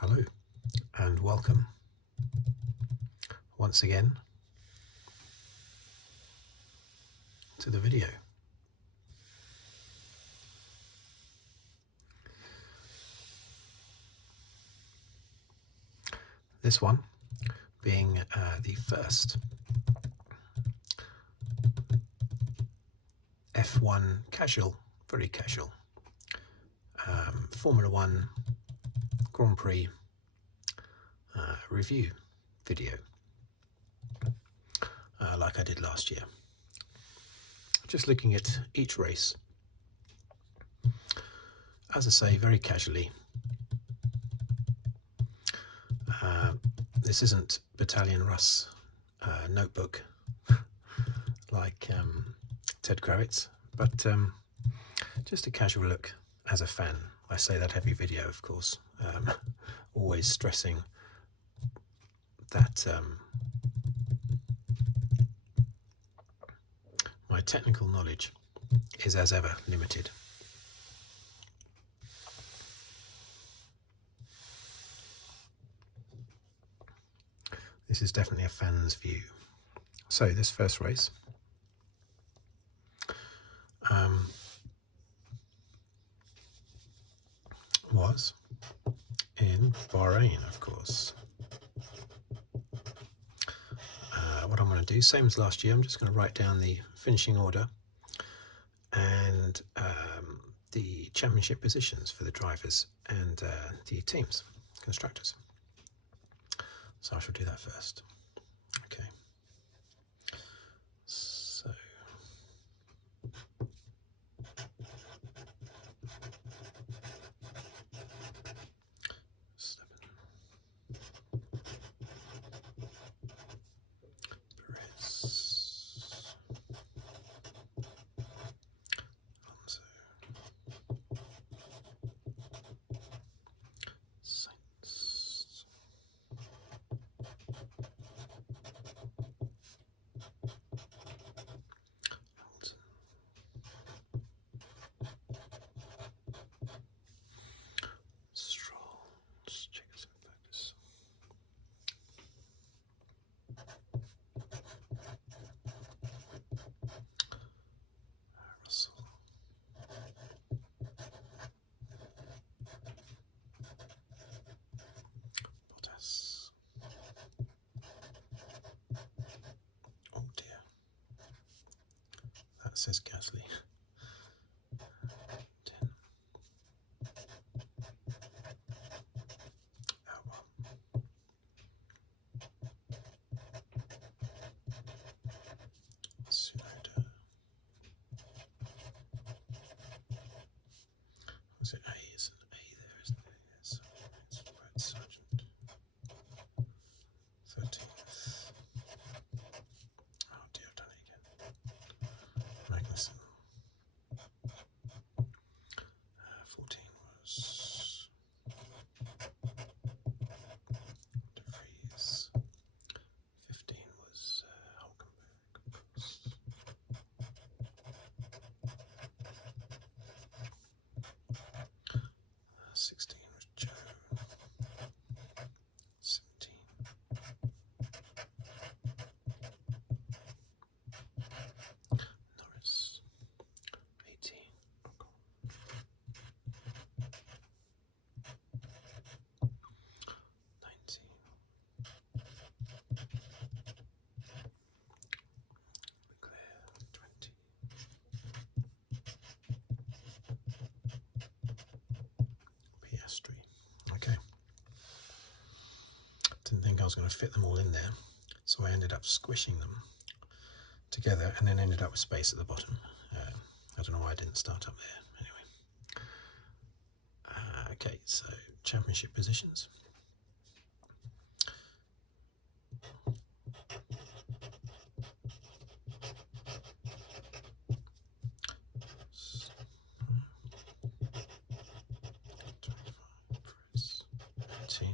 Hello and welcome once again to the video. This one being the first F1 casual, very casual, Formula One Grand Prix review video, like I did last year. Just looking at each race, as I say, very casually. This isn't Battalion Russ notebook like Ted Kravitz, but just a casual look as a fan. I say that every video, of course, always stressing that my technical knowledge is as ever limited. This is definitely a fan's view. So this first race was in Bahrain, of course. What I'm going to do, same as last year, I'm just going to write down the finishing order and the championship positions for the drivers and the teams, constructors. So I shall do that first. Okay. So Perez, Alonso, Sainz, Hamilton, Stroll. Let's check us in focus. Russell. Bottas. Oh dear. That says Gasly. 10. Oh well. Tsunoda. Was it A? Is an A there, isn't it? Yes. It's Red Sergeant. 13th. Oh dear, I've done it again. Magnussen. 14 was De Vries. 15 was Hulkenberg, of course. 16 was Joe. 17. Norris. 18. Ocon. 19. Leclerc. 20. Piastri. Okay. Didn't think I was going to fit them all in there, so I ended up squishing them together and then ended up with space at the bottom. I don't know why I didn't start up there. Anyway. Okay, so championship positions. Perez, 18.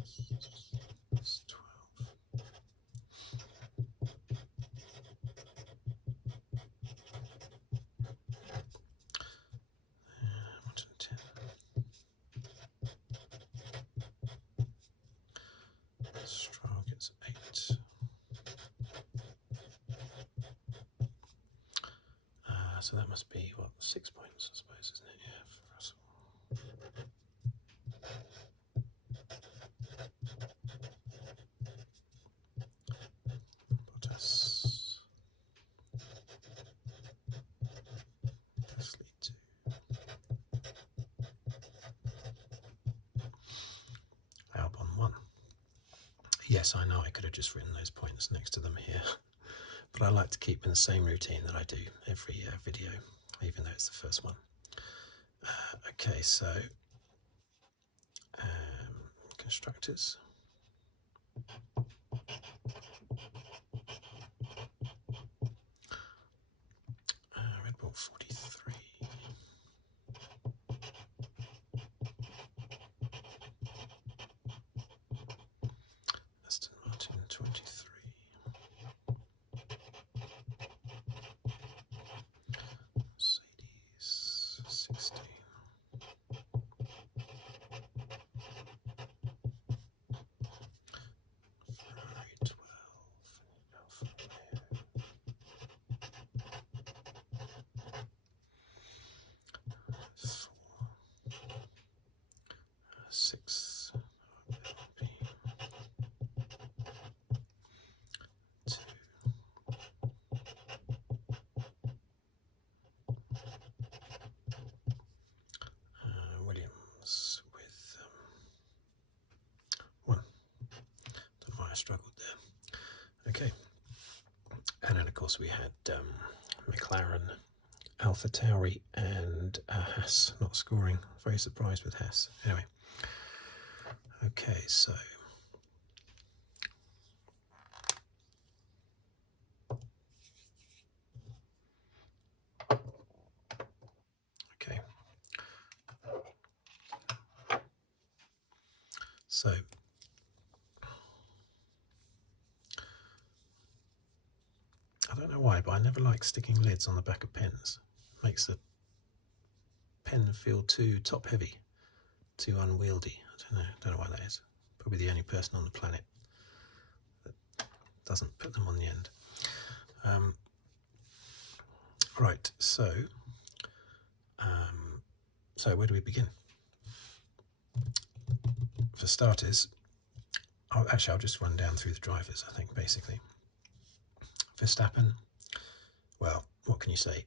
15, 14, 12. Stroll gets 8. So that must be, what, 6 points, I suppose, isn't it? Yeah, for Russell. Bottas. Gasly 2. Albon 1. Yes, I know I could have just written those points next to them here, but I like to keep in the same routine that I do every video, even though it's the first one. Okay, so constructors. Red Bull 43. Aston Martin 23. Mercedes 16. Ferrari 12. Alfa Romeo 4. 6. Alpine 2. Williams with 1. Don't know why I struggled there. Okay. And then, of course, we had McLaren, AlphaTauri, and Haas not scoring. Very surprised with Haas. Anyway. Okay, so okay. So I don't know why, but I never like sticking lids on the back of pens. It makes the pen feel too top heavy, too unwieldy. I don't know why that is. Probably the only person on the planet that doesn't put them on the end. Right, so where do we begin? For starters, I'll just run down through the drivers, I think, basically. Verstappen, well, what can you say?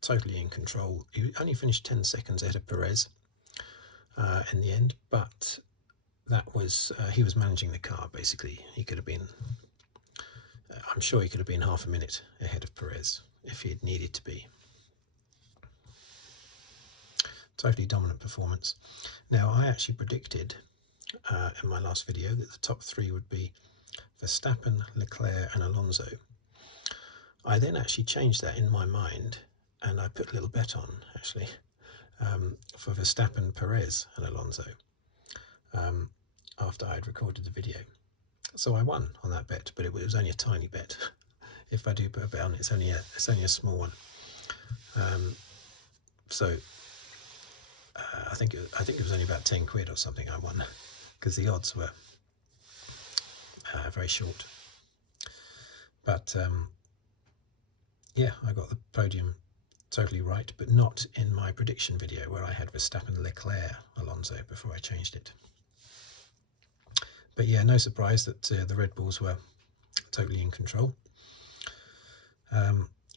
Totally in control. He only finished 10 seconds ahead of Perez in the end, but that was, he was managing the car, basically. He could have been, I'm sure he could have been half a minute ahead of Perez if he had needed to be. Totally dominant performance. Now, I actually predicted in my last video that the top 3 would be Verstappen, Leclerc and Alonso. I then actually changed that in my mind, and I put a little bet on, actually, for Verstappen, Perez and Alonso after I had recorded the video. So I won on that bet, but it was only a tiny bet. If I do put a bet on, it's only a small one. So I think it was only about 10 quid or something I won, because the odds were very short. But yeah, I got the podium totally right, but not in my prediction video where I had Verstappen, Leclerc, Alonso before I changed it. But yeah, no surprise that the Red Bulls were totally in control.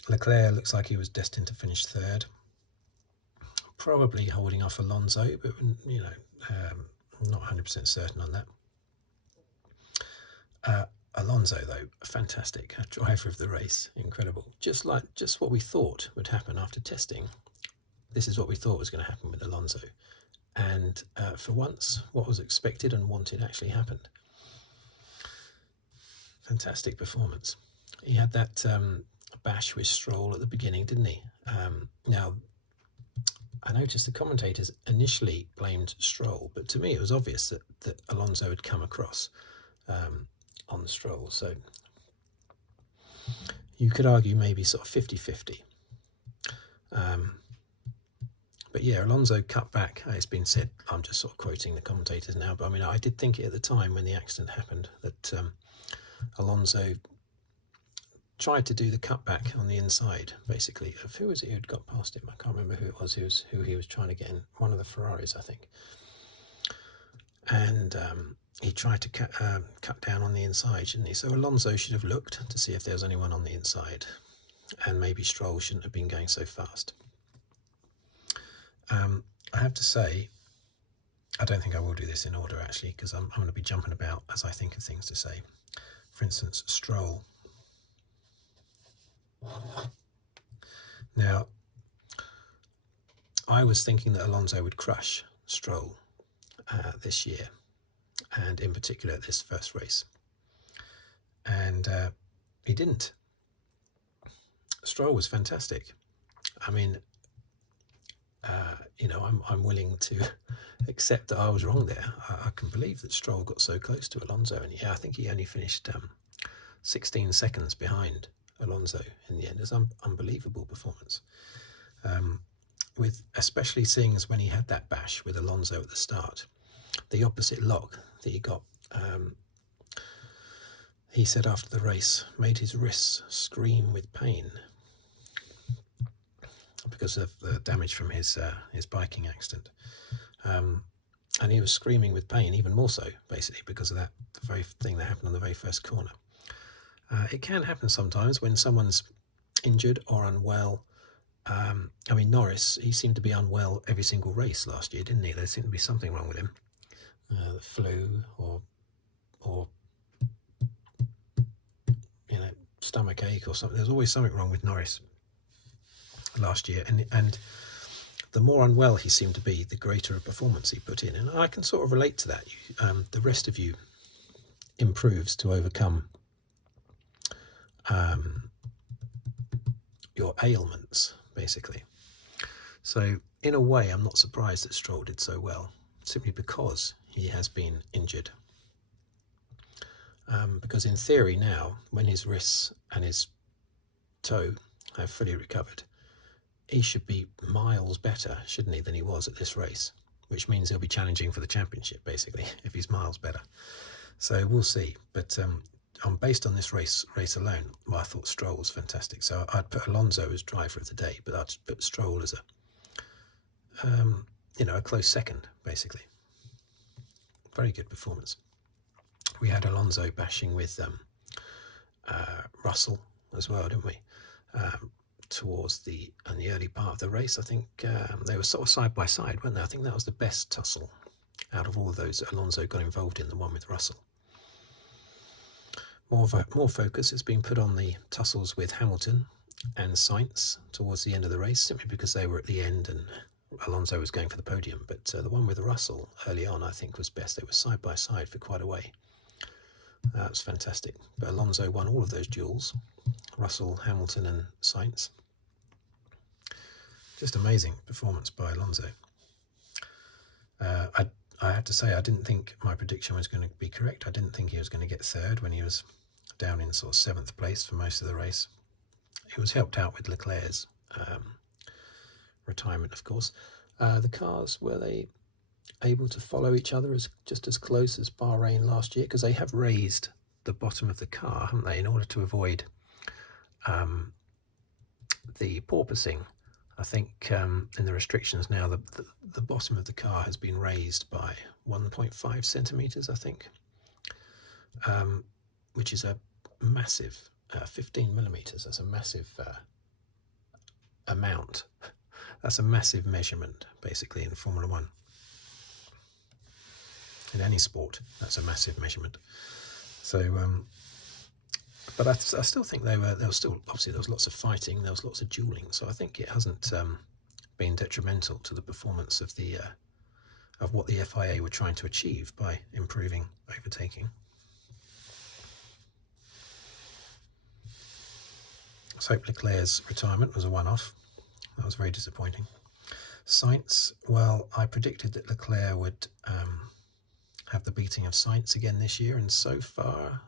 Leclerc looks like he was destined to finish 3rd. Probably holding off Alonso, but you know, not 100% certain on that. Alonso, though, fantastic, a driver of the race, incredible. Just what we thought would happen after testing. This is what we thought was going to happen with Alonso, and for once, what was expected and wanted actually happened. Fantastic performance. He had that bash with Stroll at the beginning, didn't he? Now, I noticed the commentators initially blamed Stroll, but to me it was obvious that Alonso had come across on Stroll. So you could argue maybe sort of 50-50. But yeah, Alonso cut back. It's been said, I'm just sort of quoting the commentators now, but I mean, I did think it at the time when the accident happened that Alonso tried to do the cutback on the inside, basically, of who was it who'd got past him? I can't remember who it was, who he was trying to get in, one of the Ferraris, I think. And he tried to cut down on the inside, shouldn't he? So Alonso should have looked to see if there was anyone on the inside, and maybe Stroll shouldn't have been going so fast. I have to say, I don't think I will do this in order, actually, because I'm going to be jumping about as I think of things to say. For instance, Stroll. Now, I was thinking that Alonso would crush Stroll this year, and in particular this first race. And he didn't. Stroll was fantastic. I mean, you know, I'm willing to accept that I was wrong there. I can believe that Stroll got so close to Alonso, and yeah, I think he only finished 16 seconds behind Alonso in the end. It's an unbelievable performance. With especially seeing as when he had that bash with Alonso at the start, the opposite lock that he got. He said after the race, made his wrists scream with pain because of the damage from his biking accident. And he was screaming with pain, even more so, basically, because of the very thing that happened on the very first corner. It can happen sometimes when someone's injured or unwell. I mean, Norris, he seemed to be unwell every single race last year, didn't he? There seemed to be something wrong with him. The flu or you know, stomach ache or something. There's always something wrong with Norris last year, and the more unwell he seemed to be, the greater a performance he put in, and I can sort of relate to that. The rest of you improves to overcome your ailments, basically. So in a way, I'm not surprised that Stroll did so well, simply because he has been injured. Because in theory now, when his wrists and his toe have fully recovered, he should be miles better, shouldn't he, than he was at this race, which means he'll be challenging for the championship, basically, if he's miles better. So we'll see. But based on this race alone, well, I thought Stroll was fantastic. So I'd put Alonso as driver of the day, but I'd put Stroll as a close second, basically. Very good performance. We had Alonso bashing with Russell as well, didn't we? Towards the early part of the race, I think they were sort of side by side, weren't they? I think that was the best tussle out of all of those that Alonso got involved in, the one with Russell. More focus has been put on the tussles with Hamilton and Sainz towards the end of the race, simply because they were at the end and Alonso was going for the podium. But the one with Russell early on, I think, was best. They were side by side for quite a way. That was fantastic. But Alonso won all of those duels. Russell, Hamilton and Sainz. Just amazing performance by Alonso. I have to say, I didn't think my prediction was going to be correct. I didn't think he was going to get third when he was down in sort of 7th place for most of the race. He was helped out with Leclerc's retirement, of course. The cars, were they able to follow each other just as close as Bahrain last year? Because they have raised the bottom of the car, haven't they, in order to avoid the porpoising. I think in the restrictions now, the bottom of the car has been raised by 1.5 centimetres, I think, which is a massive 15 millimetres. That's a massive amount. That's a massive measurement, basically, in Formula One. In any sport, that's a massive measurement. So, but I still think there was still, obviously there was lots of fighting, there was lots of dueling, so I think it hasn't been detrimental to the performance of what the FIA were trying to achieve by improving overtaking. Let's hope Leclerc's retirement was a one-off. That was very disappointing. Sainz, well, I predicted that Leclerc would have the beating of Sainz again this year, and so far,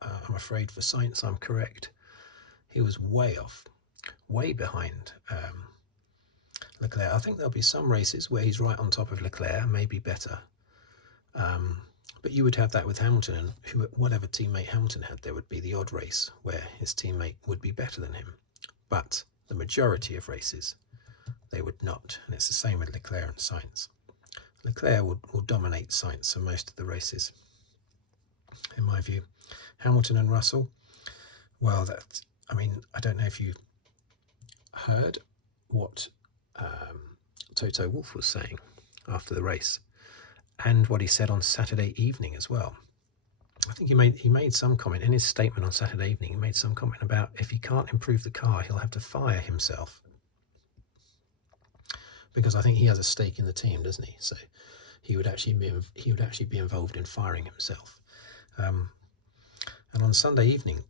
I'm afraid for Sainz, I'm correct. He was way off, way behind Leclerc. I think there'll be some races where he's right on top of Leclerc, maybe better. But you would have that with Hamilton, and whatever teammate Hamilton had, there would be the odd race where his teammate would be better than him. But the majority of races, they would not. And it's the same with Leclerc and Sainz. Leclerc will dominate Sainz for most of the races, in my view. Hamilton and Russell, well, I don't know if you heard what Toto Wolff was saying after the race, and what he said on Saturday evening as well. I think he made some comment in his statement on Saturday evening. He made some comment about if he can't improve the car, he'll have to fire himself, because I think he has a stake in the team, doesn't he? So he would actually be involved in firing himself. And on Sunday evening,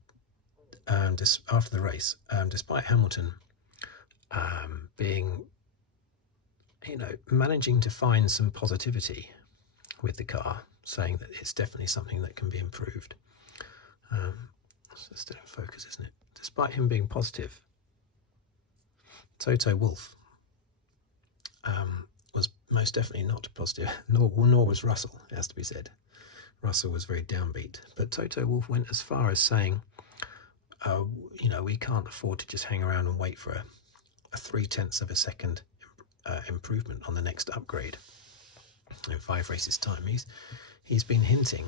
after the race, despite Hamilton being, managing to find some positivity with the car, saying that it's definitely something that can be improved. It's still in focus, isn't it? Despite him being positive, Toto Wolff was most definitely not positive, nor was Russell, it has to be said. Russell was very downbeat, but Toto Wolff went as far as saying, we can't afford to just hang around and wait for a 0.3 of a second improvement on the next upgrade in 5 races' time. He's been hinting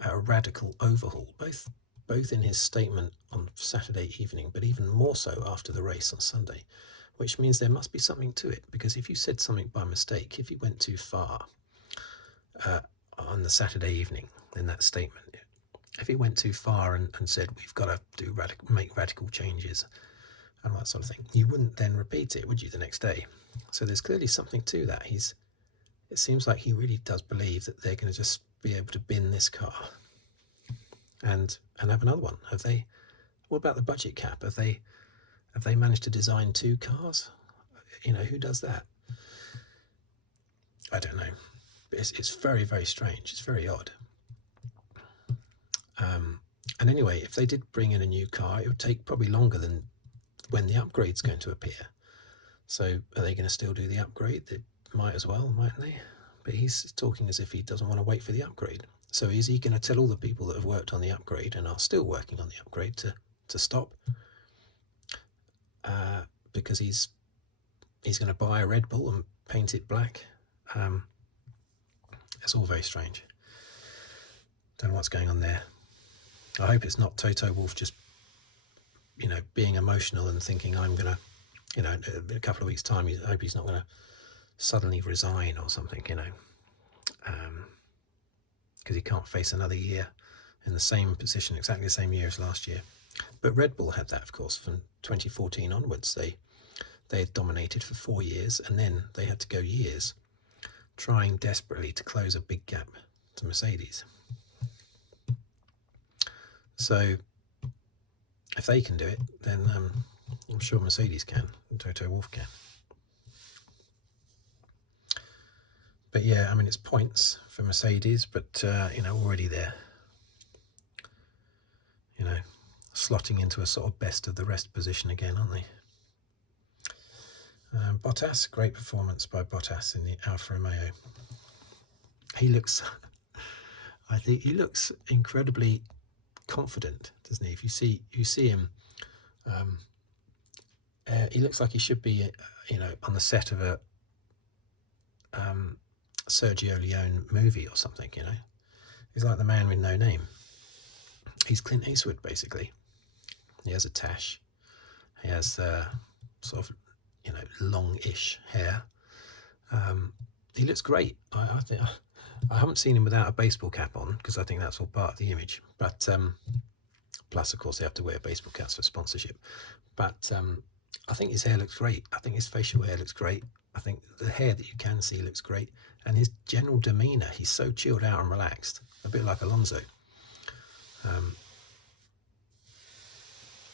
at a radical overhaul, both in his statement on Saturday evening, but even more so after the race on Sunday, which means there must be something to it, because if you said something by mistake, if you went too far on the Saturday evening in that statement, if he went too far and said we've got to make radical changes and all that sort of thing, you wouldn't then repeat it, would you, the next day? So there's clearly something to that. It seems like he really does believe that they're going to just be able to bin this car and have another one. What about the budget cap? Have they managed to design 2 cars? Who does that? I don't know. It's very, very strange. It's very odd. And anyway, if they did bring in a new car, it would take probably longer than when the upgrade's going to appear. So are they going to still do the upgrade? They might as well, mightn't they? But he's talking as if he doesn't want to wait for the upgrade. So is he going to tell all the people that have worked on the upgrade and are still working on the upgrade to stop? Because he's going to buy a Redbull and paint it black. It's all very strange. Don't know what's going on there. I hope it's not Toto Wolff just, being emotional and thinking I'm going to, in a couple of weeks' time, I hope he's not going to suddenly resign or something, because he can't face another year in the same position, exactly the same year as last year. But Red Bull had that, of course, from 2014 onwards. They had dominated for 4 years, and then they had to go years trying desperately to close a big gap to Mercedes. So if they can do it, then I'm sure Mercedes can, and Toto Wolff can. But yeah, it's points for Mercedes, but already there. Slotting into a sort of best of the rest position again, aren't they? Bottas, great performance by Bottas in the Alfa Romeo. I think he looks incredibly confident, doesn't he? If you see him, he looks like he should be, on the set of a Sergio Leone movie or something. He's like the man with no name. He's Clint Eastwood, basically. He has a tash. He has sort of, longish hair. He looks great. I think I haven't seen him without a baseball cap on, because I think that's all part of the image. But plus, of course, they have to wear baseball caps for sponsorship. But I think his hair looks great. I think his facial hair looks great. I think the hair that you can see looks great. And his general demeanour, he's so chilled out and relaxed, a bit like Alonso.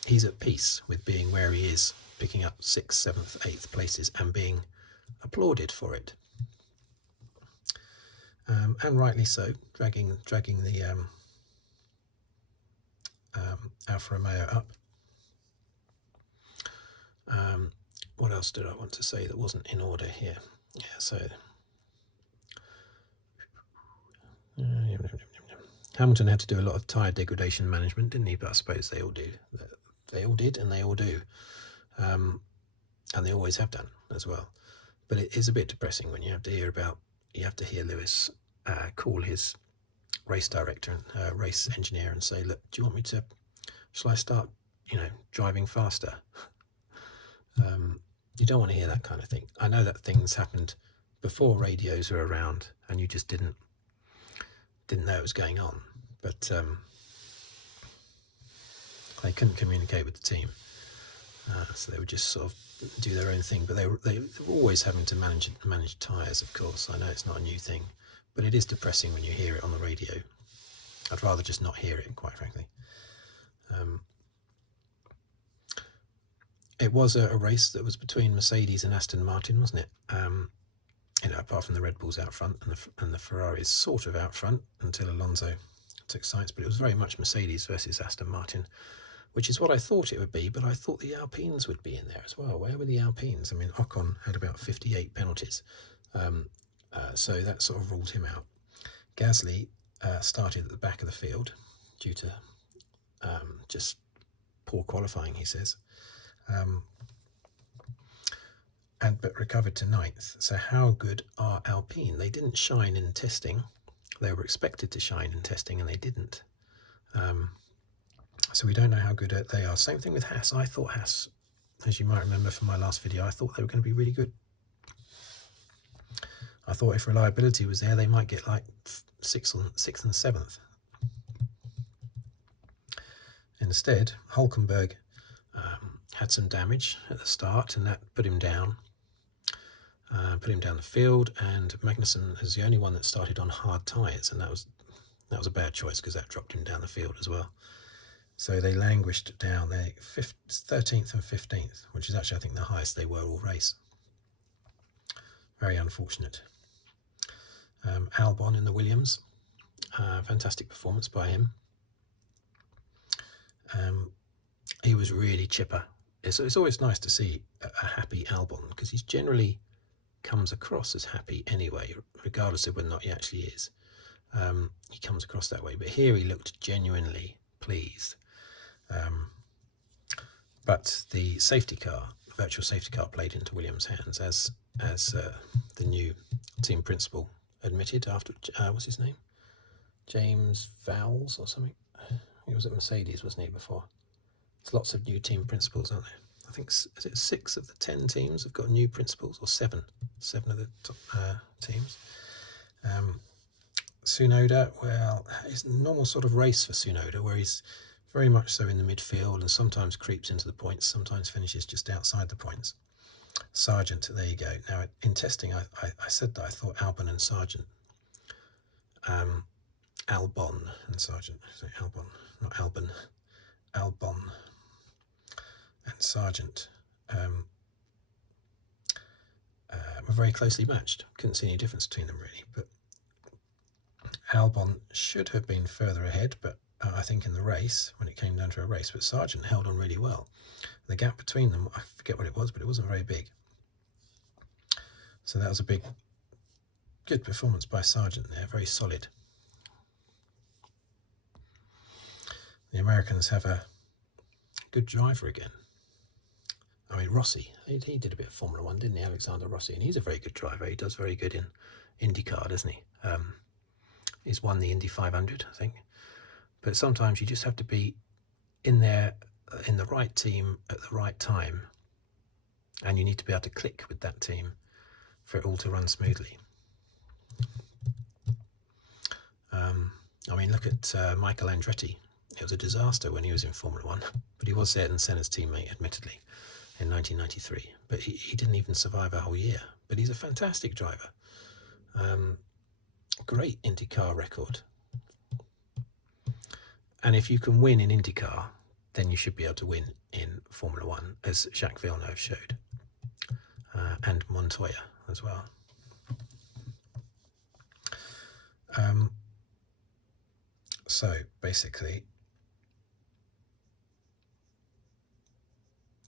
He's at peace with being where he is, picking up 6th, 7th, 8th places and being applauded for it. And rightly so, dragging the Alfa Romeo up. what else did I want to say that wasn't in order here? Yeah, so Hamilton had to do a lot of tyre degradation management, didn't he? But I suppose they all do. They all did, and they all do, and they always have done as well. But it is a bit depressing when you have to hear Lewis call his race director and race engineer and say, "Look, do you want me to? Shall I start, driving faster?" You don't want to hear that kind of thing. I know that things happened before radios were around, and you just didn't know it was going on. But they couldn't communicate with the team, so they would just sort of do their own thing. But they were always having to manage tyres. Of course, I know it's not a new thing, but it is depressing when you hear it on the radio. I'd rather just not hear it, quite frankly. It was a race that was between Mercedes and Aston Martin, wasn't it? Apart from the Red Bulls out front and the Ferraris sort of out front until Alonso took Sainz, but it was very much Mercedes versus Aston Martin, which is what I thought it would be, but I thought the Alpines would be in there as well. Where were the Alpines? I mean, Ocon had about 58 penalties, so that sort of ruled him out. Gasly started at the back of the field due to just poor qualifying, he says. But recovered to 9th. So how good are Alpine? They didn't shine in testing. They were expected to shine in testing, and they didn't. So we don't know how good they are. Same thing with Haas. I thought Haas, as you might remember from my last video, I thought they were going to be really good. I thought if reliability was there, they might get like 6th and 7th. Instead, Hülkenberg had some damage at the start, and that put him down. The field, and Magnussen is the only one that started on hard tyres, and that was a bad choice because that dropped him down the field as well. So they languished down. They 13th and 15th, which is actually, I think, the highest they were all race. Very unfortunate. Albon in the Williams, fantastic performance by him. He was really chipper. It's always nice to see a happy Albon, because he's generally comes across as happy anyway, regardless of whether or not he actually is. He comes across that way, but here he looked genuinely pleased. But the virtual safety car played into Williams' hands, as the new team principal admitted after, what's his name? James Vowles or something? He was at Mercedes, wasn't he, before? There's lots of new team principals, aren't there? I think, is it 6 of the 10 teams have got new principals, or 7 of the top teams. Tsunoda, well, it's a normal sort of race for Tsunoda, where he's very much so in the midfield and sometimes creeps into the points, sometimes finishes just outside the points. Sargent, there you go. Now, in testing, I said that I thought Albon and Sargent, Albon and Sargent, Albon, not Albon, Albon and Sargent were very closely matched. Couldn't see any difference between them really, but Albon should have been further ahead, but I think in the race, when it came down to a race, but Sargent held on really well. The gap between them, I forget what it was, but it wasn't very big. So that was a good performance by Sargent there, very solid. The Americans have a good driver again. I mean, Rossi, he did a bit of Formula One, didn't he, Alexander Rossi? And he's a very good driver. He does very good in IndyCar, doesn't he? He's won the Indy 500, I think. But sometimes you just have to be in there, in the right team at the right time. And you need to be able to click with that team for it all to run smoothly. I mean, look at Michael Andretti. It was a disaster when he was in Formula One, but he was Ayrton Senna's teammate, admittedly, in 1993. But he didn't even survive a whole year. But he's a fantastic driver. Great IndyCar record. And if you can win in IndyCar, then you should be able to win in Formula One, as Jacques Villeneuve showed, and Montoya as well. So basically,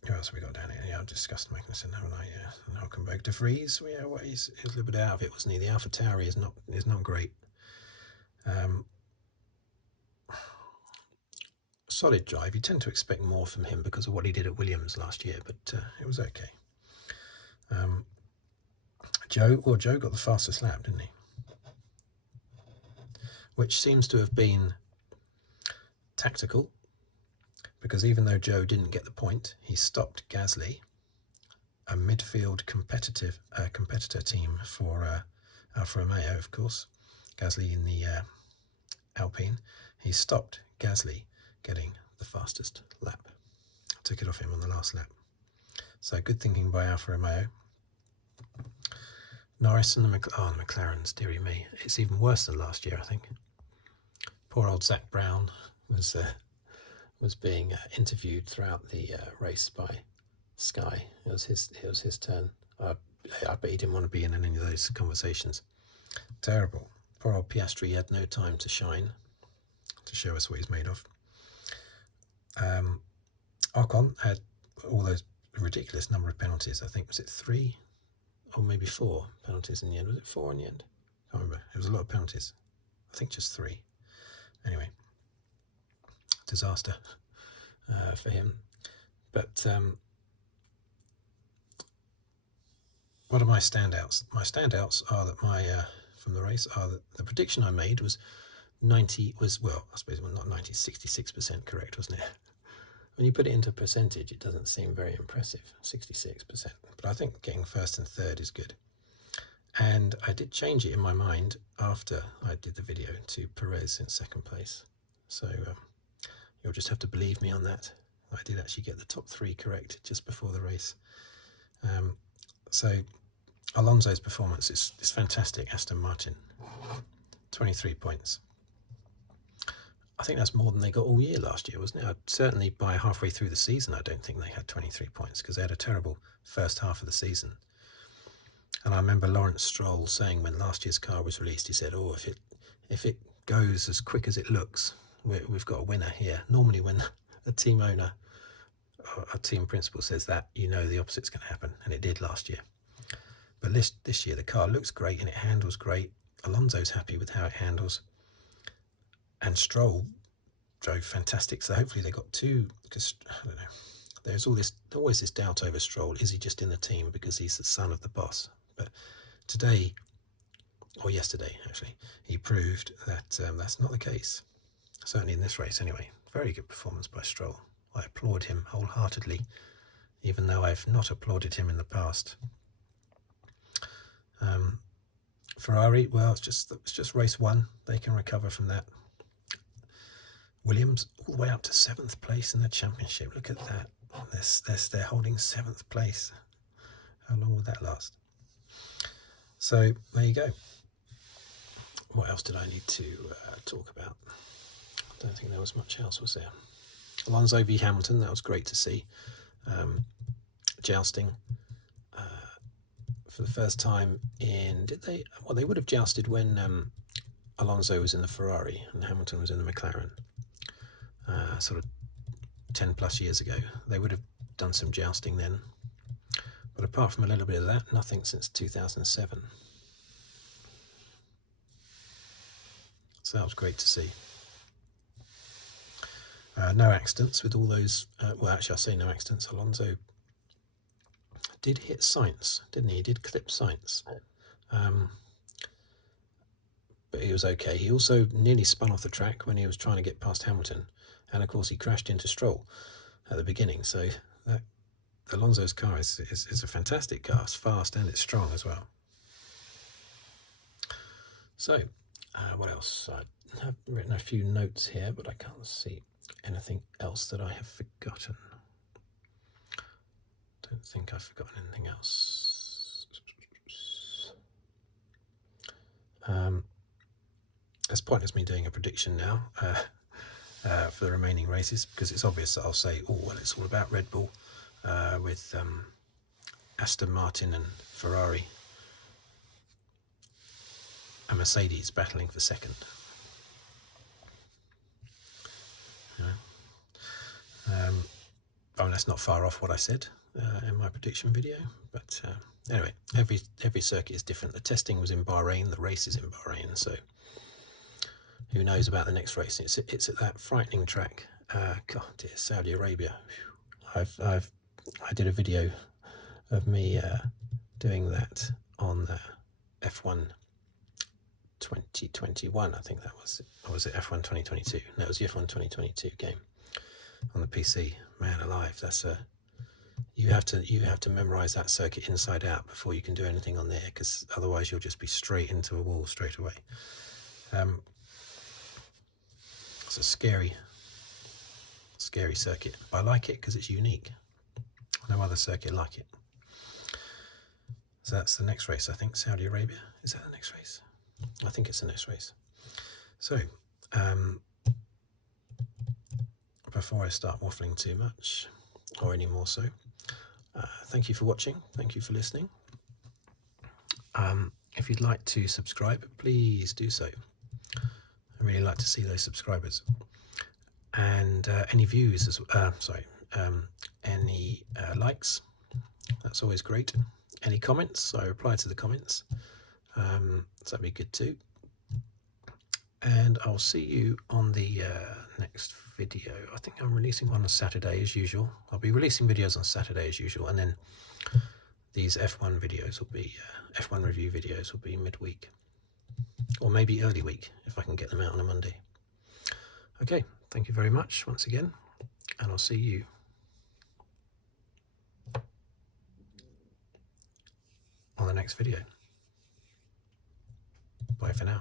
Who else have we got down here? Yeah, I've discussed Magnussen, haven't I? Yeah, and Hulkenberg. De Vries, yeah, well, he's a little bit out of it, wasn't he? The AlphaTauri is not great. Solid drive. You tend to expect more from him because of what he did at Williams last year, but it was okay. Joe got the fastest lap, didn't he? Which seems to have been tactical, because even though Joe didn't get the point, he stopped Gasly, a midfield competitor team for Alfa Romeo, of course. Gasly in the Alpine. He stopped Gasly getting the fastest lap. Took it off him on the last lap. So good thinking by Alfa Romeo. Norris and the McLarens, dearie me. It's even worse than last year, I think. Poor old Zach Brown was being interviewed throughout the race by Sky. It was his turn. I bet he didn't want to be in any of those conversations. Terrible. Poor old Piastri had no time to shine, to show us what he's made of. Ocon had all those ridiculous number of penalties. I think, was it 3 or maybe 4 penalties in the end? Was it 4 in the end? I can't remember. It was a lot of penalties. I think just 3. Anyway, disaster for him. But what are my standouts? My standouts are that from the race are that the prediction I made was 66% correct, wasn't it? When you put it into percentage, it doesn't seem very impressive, 66%. But I think getting first and third is good. And I did change it in my mind after I did the video to Perez in second place. So you'll just have to believe me on that. I did actually get the top 3 correct just before the race. So Alonso's performance is fantastic. Aston Martin, 23 points. I think that's more than they got all year last year, wasn't it? Certainly by halfway through the season, I don't think they had 23 points, because they had a terrible first half of the season. And I remember Lawrence Stroll saying when last year's car was released, he said, "Oh, if it goes as quick as it looks, we've got a winner here." Normally when a team owner or a team principal says that, you know the opposite's going to happen, and it did last year. But this year the car looks great and it handles great. Alonso's happy with how it handles. And Stroll drove fantastic, so hopefully they got 2, because I don't know, there's always this doubt over Stroll. Is he just in the team because he's the son of the boss? But today, or yesterday actually, he proved that that's not the case, certainly in this race anyway. Very good performance by Stroll. I applaud him wholeheartedly, even though I've not applauded him in the past. Ferrari, well, it's just race 1. They can recover from that. Williams all the way up to 7th place in the championship. Look at that. They're holding 7th place. How long will that last? So there you go. What else did I need to talk about? I don't think there was much else, was there? Alonso v Hamilton, that was great to see. Jousting for the first time in... They would have jousted when Alonso was in the Ferrari and Hamilton was in the McLaren. Sort of 10 plus years ago. They would have done some jousting then. But apart from a little bit of that, nothing since 2007. So that was great to see. No accidents with all those... well, actually, I say no accidents. Alonso did hit Sainz, didn't he? He did clip Sainz. But he was okay. He also nearly spun off the track when he was trying to get past Hamilton. And of course he crashed into Stroll at the beginning. So Alonso's car is a fantastic car. It's fast and it's strong as well. So what else? I have written a few notes here, but I can't see anything else that I have forgotten. Don't think I've forgotten anything else. It's pointless me doing a prediction now for the remaining races, because it's obvious that I'll say, oh, well, it's all about Red Bull with Aston Martin and Ferrari and Mercedes battling for second. Oh, that's not far off what I said in my prediction video. But anyway, every circuit is different. The testing was in Bahrain, the race is in Bahrain, so who knows about the next race? It's at that frightening track. God dear, Saudi Arabia. I did a video of me doing that on F1 2021. I think that was, or was it F1 2022? No, it was the F1 2022 game on the PC. Man alive, that's you have to memorize that circuit inside out before you can do anything on there, because otherwise you'll just be straight into a wall straight away. It's a scary circuit, but I like it because it's unique. No other circuit like it. So that's the next race, I think. Saudi Arabia, is that the next race? I think it's the next race. So before I start waffling too much, or any more so, thank you for watching, thank you for listening. If you'd like to subscribe, please do so. I really like to see those subscribers. And any views, any likes, that's always great. Any comments, I reply to the comments, so that'd be good too. And I'll see you on the next video. I think I'm releasing one on Saturday as usual. I'll be releasing videos on Saturday as usual, and then these F1 videos will be, F1 review videos will be midweek, or maybe early week if I can get them out on a Monday. Okay, thank you very much once again, and I'll see you on the next video. Bye for now.